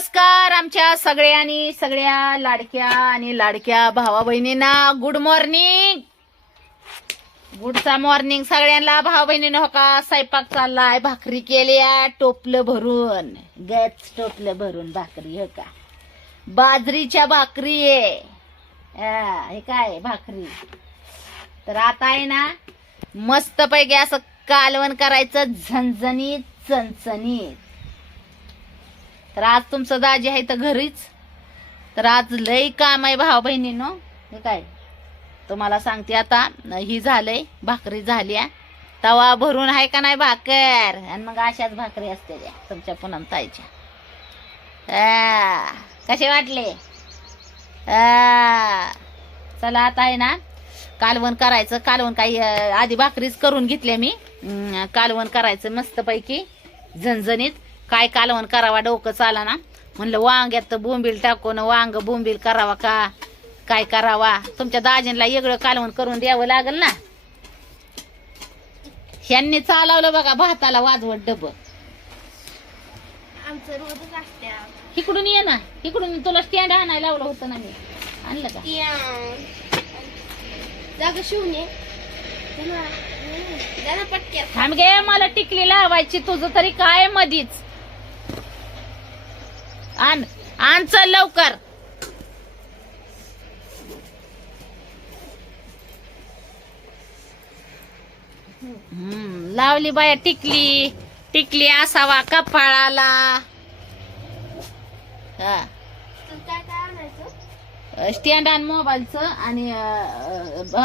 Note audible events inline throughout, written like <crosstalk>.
नमस्कार आमच्या सगळ्यांनी सगळ्या लाडक्या आणि लाडक्या भावा बहिणींना गुड मॉर्निंग गुडचा मॉर्निंग सगळ्यांना भावा बहिणीनं हो का? स्वयंपाक चाललाय भाकरी केल्या टोपलं भरून. गच टोपलं भरून भाकरी हो का? बाजरीच्या भाकरी आहे. हे काय भाकरी. तर आता आहे ना मस्त पैकी असं कालवण करायचं झणझणीत चणचणीत. तर आज तुमचं दाजी आहे तर घरीच. तर आज लय काम आहे भाव बहिणीनो. हे काय? तुम्हाला सांगते आता ही झालंय भाकरी झाल्या तवा भरून आहे का नाही भाकर? आणि मग अशाच भाकरी असते त्या तुमच्या पुनम ताईच्या. कसे वाटले? चला आता आहे ना कालवण करायचं कालवण काही आधी भाकरीच करून घेतल्या मी. कालवण करायचं मस्तपैकी झणझणीत. काय कालवण करावा डोकं चाला ना. म्हणलं वांग्यात बोंबील टाकून वांग बोंबील करावा का? काय करावा? तुमच्या दाजींला वेगळं कालवण करून द्यावं लागल ना. ह्यांनी चालवलं बघा भाताला वाजवत डब. इकडून ये ना. इकडून तुला स्टँड आणायला लावलं होतं ना मी. आणलं का? जागा थांब गे मला टिकली लावायची तुझं तरी काय मधीच. आण आण चल लवकर. हम्म, लावली बाया टिकली. टिकली असावा कपाळाला. हा. स्टँड आण मोबाईलचं आणि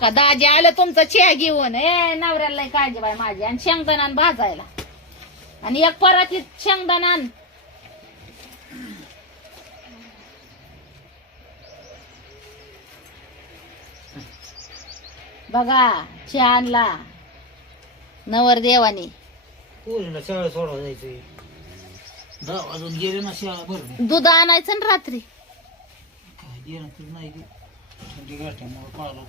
का दाजी आलं तुमचं चहा घेऊन. ए नवऱ्याला काळजी बाय माझी. आणि शेंगदाणा भाजायला. आणि एक परातीत शेंगदाणा बघा चहा आणला नवर देवानी पोरीला शाळा सोडा जायचंय दहा वाजून गेले ना शाळा बरं दूध आणायचं ना रात्री. काय देणं तर नाही ते थंडी गाठ्यामुळे पाळलो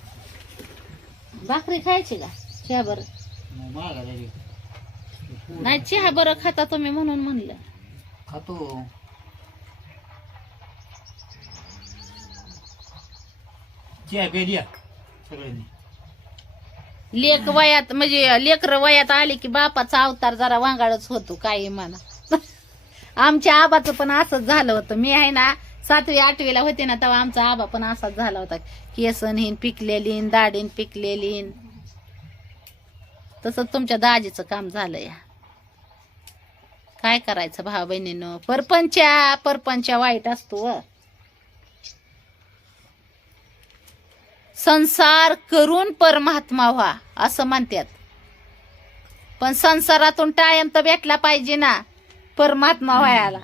भाकरी खायची का? चहा बरं. मग. नाही चहा बरं खाता तुम्ही म्हणून म्हणलं. खातो. चहा पेल्या सगळ्यांनी. लेक वयात म्हणजे लेकर वयात आले की बापाचा अवतार जरा वांगाळच होतो काही म्हणा. आमच्या आबाचं पण असंच झालं होतं. मी आहे ना सातवी आठवीला होते ना तेव्हा आमचा आबा पण असाच झाला होता. केसन हिन पिकलेली दाडीन पिकलेली तसंच तुमच्या दाजीचं काम झालं या काय करायचं भाऊ बहिणीनं परपंच्या परपंच्या वाईट असतो व. संसार करून परमात्मा व्हा असं म्हणतात. पण संसारातून टायम तर भेटला पाहिजे ना परमात्मा व्हायला.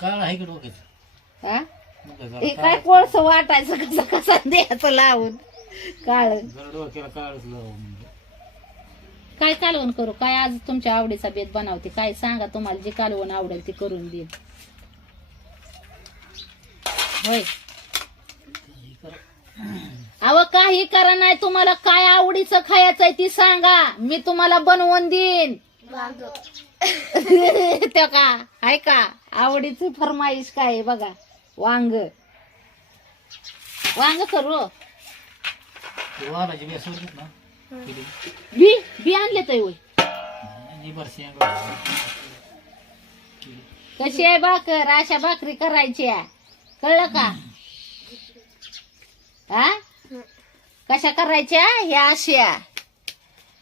काळ आहे की डोक्याचं हा? मग काय हे जरा काय काळ- कोळस वाटायचं कसं कसं द्यायचं लावून. काळ. जरा डोक्याला काळच लावून म्हणजे. काय कालवण करू? काय आज तुमच्या आवडीचा बेत बनवते? काय सांगा तुम्हाला जे कालवण आवडेल ते करून देईन. होय. अव काही करा नाही. तुम्हाला काय आवडीचं खायचंय ती सांगा. मी तुम्हाला बनवून देईन. <laughs> त्या का? आहे का? आवडीची फरमाईश काय आहे बघा. वांग. वांग करू. बी बी आणले तर. कशी आहे भाकर? अशा भाकरी करायच्या. कळलं का? हा कशा करायच्या? ह्या अशा.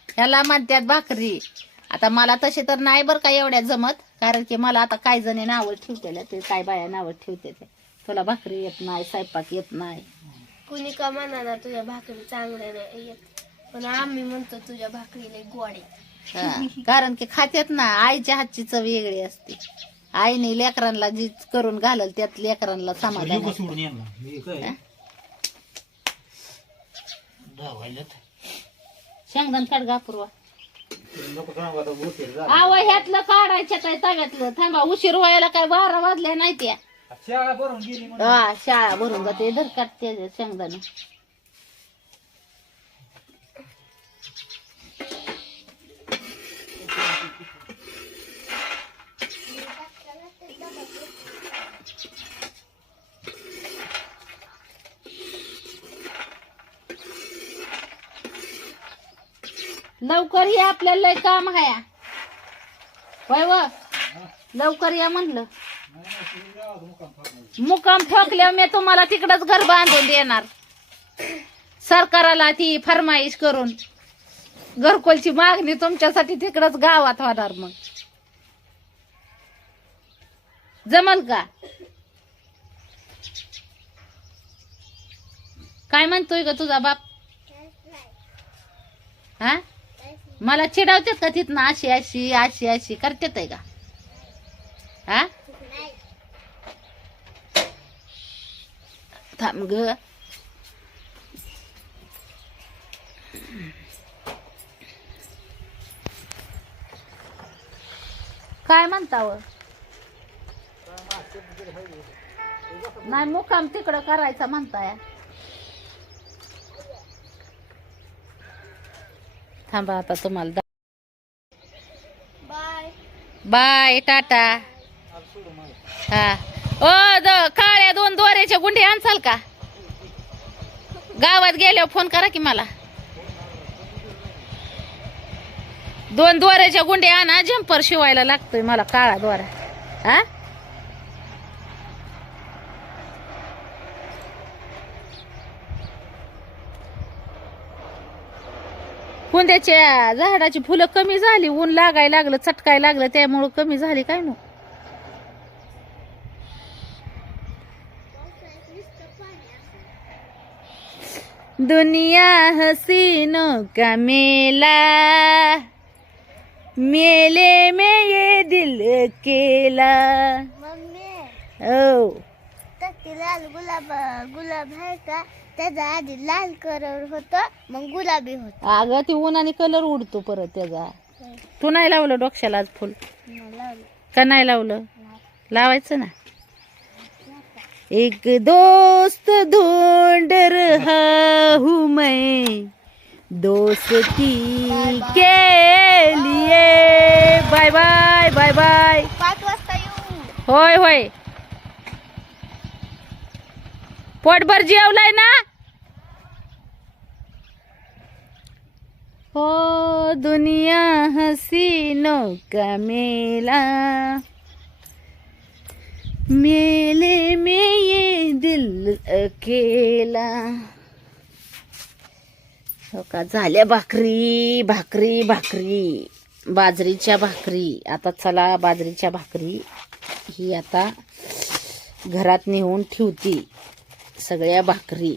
ह्याला म्हणतात भाकरी. आता मला तसे तर नाही बरं का एवढ्या जमत कारण की मला आता काही जणी नावं ठेवतेल्या ते काय बाया नावं ठेवते ते. तुला भाकरी येत नाही स्वयंपाक येत नाही. कुणी का म्हणा ना तुझ्या भाकरी चांगल्या नाही येत. पण आम्ही म्हणतो तुझ्या भाकरीला गोडे हा. कारण की खात्यात ना आईच्या हातची चव वेगळी असते. आईने लेकरांना जी करून घालल त्यात लेकरांना समाधान लिंबू असतं. सोडून यांना काय? धावायल्यात शेंगदाण काढ गापूरवा नको सांगू आता उशीर झाला. आव ह्यातलं काढायच्या काय तव्यातलं थांबा उशीर व्हायला काय बारा वाजल्या नाही त्या शाळा भरून गेली म्हणून. हा, शाळा भरून जाते. धर काढते शेंगदाणे. लवकर या आपल्याला लय काम आहे. होय व? लवकर या म्हणलं. मुकाम ठोकल्यावर मी तुम्हाला तिकडच घर बांधून देणार. सरकाराला ती फरमाईश करून घरकुलची मागणी तुमच्यासाठी तिकडच गावात होणार मग. जमल का? काय म्हणतोय ग तुझा बाप? हा? मला चिडावतात का तिथनं? अशी अशी अशी अशी. करतात आहे का? हा? थांब ग. काय म्हणताव नाही मुकाम तिकडं करायचा म्हणताय. थांबा आता तुम्हाला बाय. बाय टाटा. हा. ओ द काळ्या दोन दोऱ्याच्या गुंडे आणसाल का? गावात गेल्यावर फोन करा की मला. दोन दोऱ्याच्या गुंडे आणा जम्पर शिवायला लागतोय मला काळा दोरा. हा? कुंद्याच्या झाडाची फुलं कमी झाली ऊन लागायला लागलं चटकाय लागलं त्यामुळं कमी झाली काय नो दुनिया हसीनों का मेला? मेले में ये दिल मम्मी। ओ ते लाल गुलाब गुलाब आहे का? त्याचा आधी लाल कलर होतो मग गुलाबी होतो. अगं ती उन्हाने कलर उडतो परत त्याचा. तू नाही लावलं डोक्याला आज फुल? का नाही लावलं? लावायचं ना. एक दोस्त ढूंढ रहा हूँ मैं दोस्ती के लिए. Bye bye bye bye. पाच वाजता येऊ. होय होय. पोटभर जेवलाय ना? हो दुनिया हसीनो का मेला. मेले में ये दिल अकेला. हो का? झाल्या भाकरी भाकरी भाकरी. बाजरीच्या भाकरी. आता चला बाजरीच्या भाकरी. ही आता घरात नेऊन ठेवती. सगळ्या भाकरी.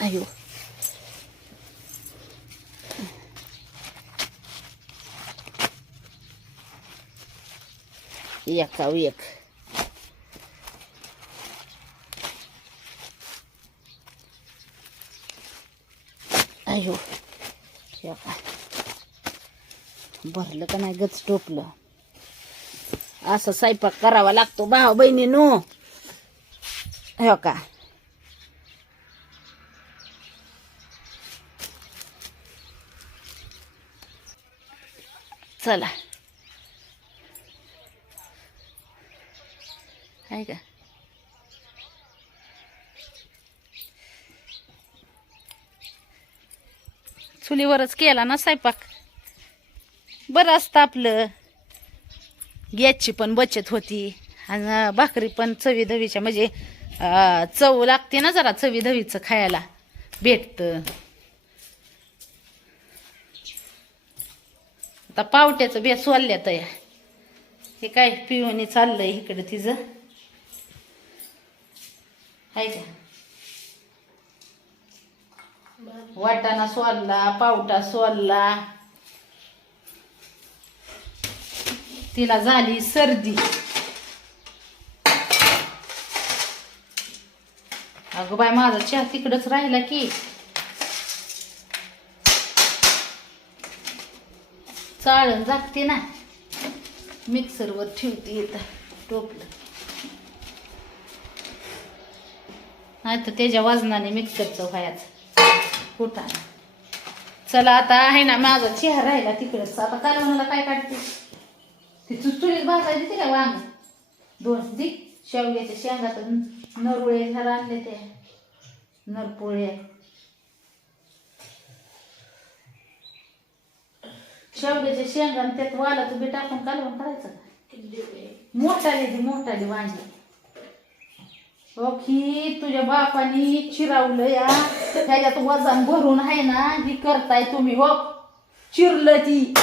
आयो एका एक. आयो भरलं का नाही गच टोपलं? असं स्वयंपाक करावा लागतो भाऊ बहिणीनो. हो का? चला. आहे का? चुलीवरच केला ना स्वयंपाक? बरं असतं आपलं. गॅसची पण बचत होती. आणि भाकरी पण चवी धवीच्या म्हणजे चव लागते ना जरा चवी धवीचं खायला. भेटतं. आता पावट्याचं बेस वाल्या या हे काय पिवणी चाललंय इकडं तिचं. आहे का? वाटाणा सोलला पावटा सोलला. तिला झाली सर्दी. अगं बाय माझा चहा तिकडच राहिला की. चाळण जागते ना. मिक्सरवर ठेवते इथं टोपलं. नाही तर त्याच्या वजनाने मिक्सरचं व्हायचं. कुठं चला आता आहे ना माझा चेहरा राहिला तिकडंच. आता कालवणाला काय काढते? ती चुचुरीत भाकर वांग? दोन दिक शेवग्याच्या शेंगात नरवळे आणले ते. नरपोळे. शेवग्याच्या शेंगा त्यात वाला तुम्ही टाकून कालवण करायचं मोठाले ती मोठाली वांगी. हो ओखी तुझ्या बापानी चिरावलं या. त्याच्यात वजन भरून आहे ना ही करताय तुम्ही हो. चिरलं ती.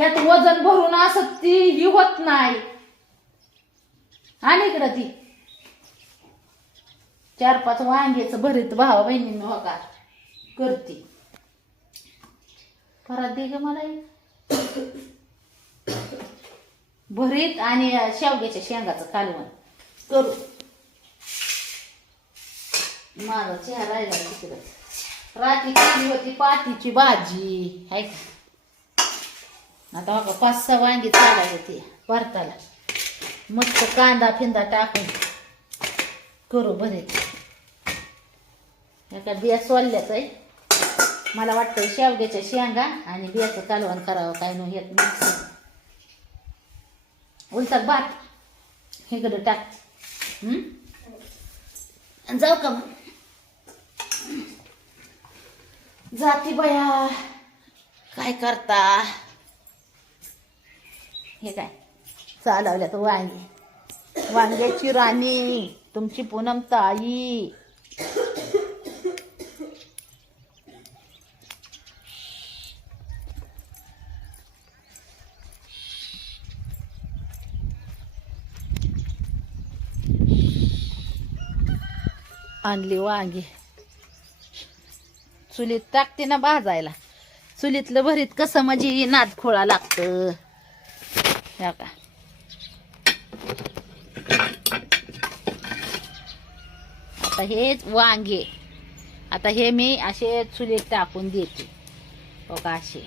ह्यात वजन भरून असत ती ही होत नाही. आणि इकडं ती. चार पाच वांग्याचं भरीत भावा बहिणीनं हो करते. परत दे ग मला भरीत आणि शेवग्याच्या शेंगाचं कालवण. करू. माझा चेहरा राहिला तिकडं. रात्री केली होती पातीची भाजी. हाय का? आता बघा पाच सहा वांगी चालाय येते परताला. मस्त कांदा फिंदा टाकून करू भरीत. एका बिया सोलल्याच आहे मला वाटतं शेवग्याच्या शेंगा आणि बियाचं कालवण करावं काय नाही येत नाही. उलचाक भात. इकडं टाक. आणि जाऊ का मग? जाती बया. काय करता? हे काय? चालवल्यात वांगी. वांग्याची राणी तुमची पूनम ताई. आणली वांगी. चुलीत टाकते ना भाजायला. चुलीतलं भरीत कसं म्हणजे नाद खोळा लागतं. हे का आता हेच वांगे. आता हे मी असे चुलीत टाकून देते. हो का असे.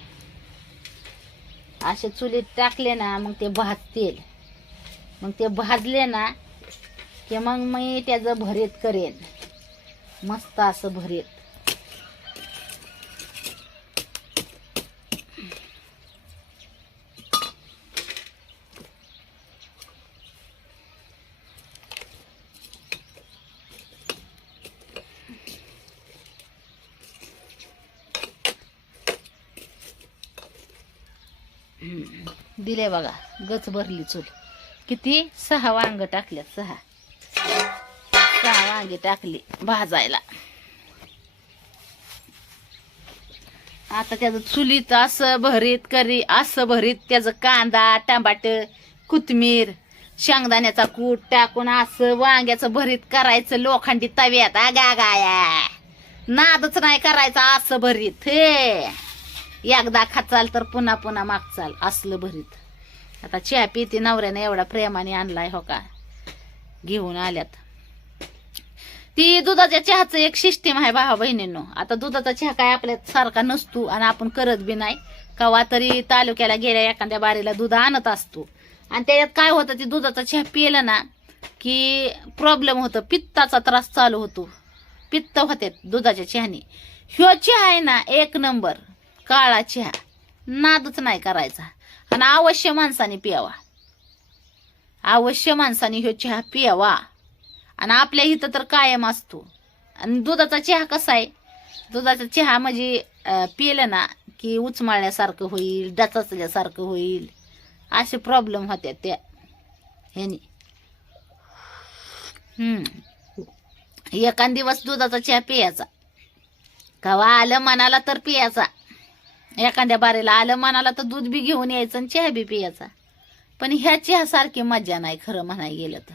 असे चुलीत टाकले ना मग ते भाजतील. मग ते भाजले ना की मग मी त्याचं भरीत करेन. मस्त असं भरीत. दिले बघा गच भरली चूल. किती? सहा वांग टाकल्यात सहा. सहा वांगी टाकली भाजायला. आता त्याचं चुलीत असं भरीत करी असं भरीत त्याचं कांदा टमाट कोथमीर शेंगदाण्याचा कूट टाकून असं वांग्याचं भरीत करायचं लोखंडी तव्यात आगा गाया नादच नाही करायचं असं भरीत. हे. एकदा खाचाल तर पुन्हा पुन्हा मागचाल असलं भरीत. आता चहा पिते नवऱ्याने एवढा प्रेमाने आणलाय हो का? घेऊन आल्यात. ती दुधाच्या चहाचं एक सिस्टीम आहे भावा बहिणींनो. आता दुधाचा चहा काय आपल्या सारखा नसतो आणि आपण करत बी नाही. कवा तरी तालुक्याला गेल्या एखाद्या बारीला दूध आणत असतो. आणि त्याच्यात काय होतं ते दुधाचा चहा पिला ना की प्रॉब्लेम होतं पित्ताचा त्रास चालू होतो. पित्त होते दुधाच्या चहाने. ह्यो चहा आहे ना एक नंबर काळा चहा. नादच नाही करायचा. आणि अवश्य माणसाने प्यावा. अवश्य माणसाने ह्यो चहा प्यावा. आणि आपल्या इथं तर कायम असतो. आणि दुधाचा चहा कसा आहे? दुधाचा चहा म्हणजे अं, पिलं ना की उचमाळण्यासारखं होईल डचचल्यासारखं होईल. असे प्रॉब्लेम होत्या त्या ह्यानी. हम्म. एखाद दिवस दुधाचा चहा पियाचा कवा आलं मनाला तर पियाचा एखाद्या बारीला आलं मनाला तर दूध बी घेऊन यायचं आणि चहा बी पियाचा पण ह्या चहासारखी मजा नाही खरं म्हणाय गेलं तर.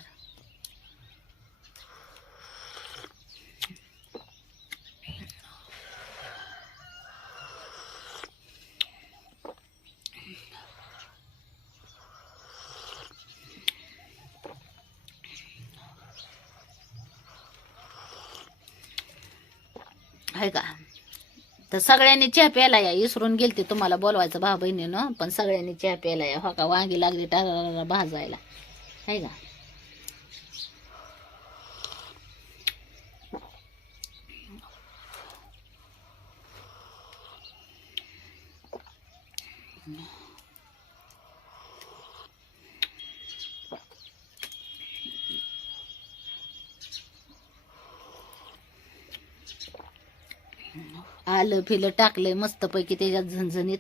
आहे का? तर सगळ्यांनी चहा प्यायला या. इसरून गेलते तुम्हाला बोलवायचं भाव बहिणीनं पण सगळ्यांनी चहा प्यायला या. हो का? वांगी लागली टारा भाजायला. आहे का? आलं फिलं टाकलंय मस्तपैकी त्याच्यात झणझणीत.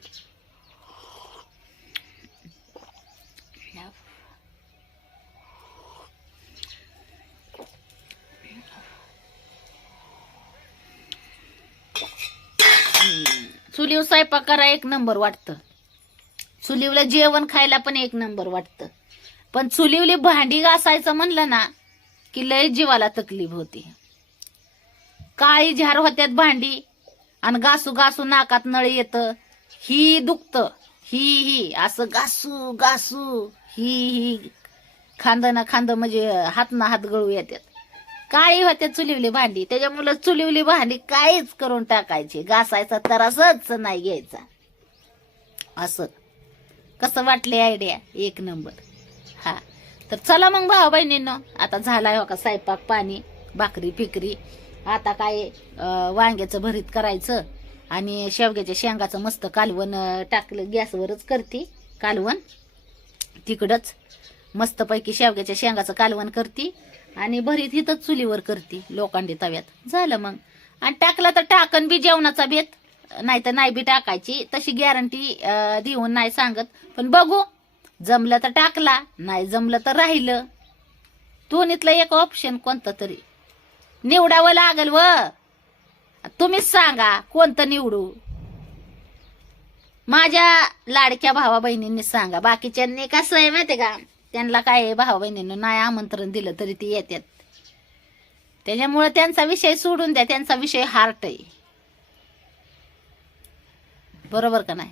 चुलीव स्वयंपाक करा एक नंबर वाटतं. सुलीवला जेवण खायला पण एक नंबर वाटतं. पण चुलीवली भांडी घासायचं म्हणलं ना की लय जीवाला तकलीफ होती. काळी झार होत्यात भांडी आणि घासू घासू नाकात नळ येतं ही दुखतं ही ही असं घासू घासू ही ही. खांद ना खांद म्हणजे हात ना हात गळू येतात. काळी होत्या चुलिवली भांडी त्याच्यामुळे चुलिवली भांडी काहीच करून टाकायची. घासायचा त्रासच नाही घ्यायचा. असं. कसं वाटले आयडिया एक नंबर हा. तर चला मग भाऊ बहिणींनो आता झालाय हो का स्वयंपाक पाणी भाकरी फिकरी. आता काय वांग्याचं भरीत करायचं आणि शेवग्याच्या शेंगाचं मस्त कालवण टाकलं गॅसवरच करते कालवण. तिकडंच मस्तपैकी शेवग्याच्या शेंगाचं कालवण करते आणि भरीत इथंच चुलीवर करते लोखंडी तव्यात. झालं मग. आणि टाकलं तर टाकन बी जेवणाचा बेत. नाही तर नाही बी टाकायची. तशी गॅरंटी देऊन नाही सांगत. पण बघू. जमलं तर टाकला नाही जमलं तर राहिलं. दोन्हीतलं एक ऑप्शन कोणतं तरी. निवडावं लागल व. तुम्हीच सांगा कोणतं निवडू. माझ्या लाडक्या भावा बहिणींनी सांगा. बाकीच्यांनी कसं आहे माहिती का? त्यांना काय आहे भावा बहिणींना नाही आमंत्रण दिलं तरी ती येतात त्याच्यामुळे त्यांचा विषय सोडून द्या. त्यांचा विषय हार्ट आहे. बरोबर का नाही?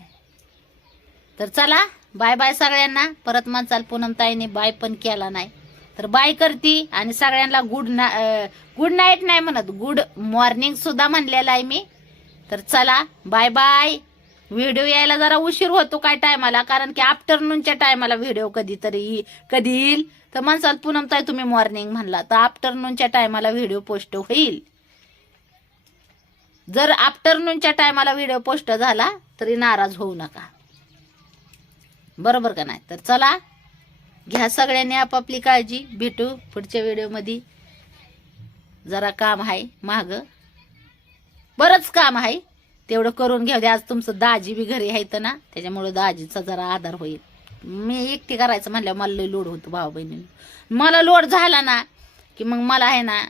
तर चला बाय बाय सगळ्यांना. परत म्हणचाल पूनमताईने बाय पण केला नाही. तर बाय करती आणि सगळ्यांना गुड ना गुड नाईट नाही म्हणत गुड मॉर्निंग सुद्धा म्हणलेला आहे मी. तर चला बाय बाय व्हिडिओ यायला जरा उशीर होतो काय टायमाला कारण की आफ्टरनूनच्या टायमाला व्हिडिओ कधीतरी कधी येईल? तर म्हणसाल पूनम ताई तुम्ही मॉर्निंग म्हणला. तर आफ्टरनूनच्या टायमाला व्हिडिओ पोस्ट होईल. जर आफ्टरनूनच्या टायमाला व्हिडिओ पोस्ट झाला तरी नाराज होऊ नका. बरोबर का नाही? तर चला घ्या सगळ्यांनी आपापली काळजी. भेटू पुढच्या व्हिडिओमध्ये. जरा काम आहे माग. बरंच काम आहे. तेवढं करून घ्या दे आज तुमचं दाजी बी घरी आहे ना त्याच्यामुळं दाजीचा जरा आधार होईल. मी एकटी करायचं म्हणल्यावर मला लई लोड होतो भाऊ बहिणी मला लोड झाला ना की मग मला आहे ना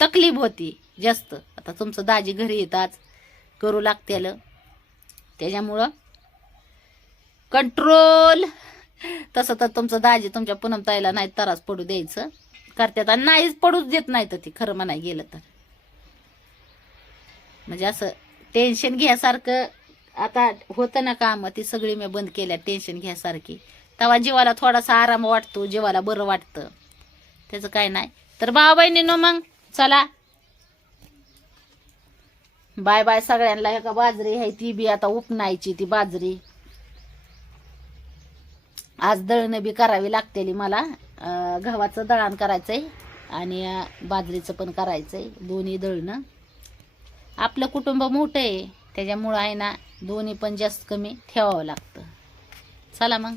तकलीफ होती जास्त. आता तुमचं दाजी घरी येतात करू लागतेल. त्याच्यामुळं कंट्रोल तसं तर तुमचं दाजी तुमच्या पूनम ताईला नाही तरास पडू द्यायचं. करतात आणि नाहीच पडूच देत नाही तर ती खरं म्हणाय गेलं तर. म्हणजे असं टेन्शन घ्यासारखं आता होतं ना काम ती सगळी मी बंद केल्या टेन्शन घ्यासारखी. तेव्हा जीवाला थोडासा आराम वाटतो जीवाला बरं वाटतं. त्याचं काय नाही. तर भाऊ बहिणीनो मग चला. बाय बाय सगळ्यांना. एका बाजरी आहे ती बी आता उपनायची ती बाजरी. आज दळणं बी करावी लागतेली मला. गव्हाचं दळण करायचं आहे आणि बाजरीचं पण करायचं आहे दोन्ही दळणं. आपलं कुटुंब मोठं आहे त्याच्यामुळं आहे ना दोन्ही पण जास्त कमी ठेवावं लागतं. चला मग.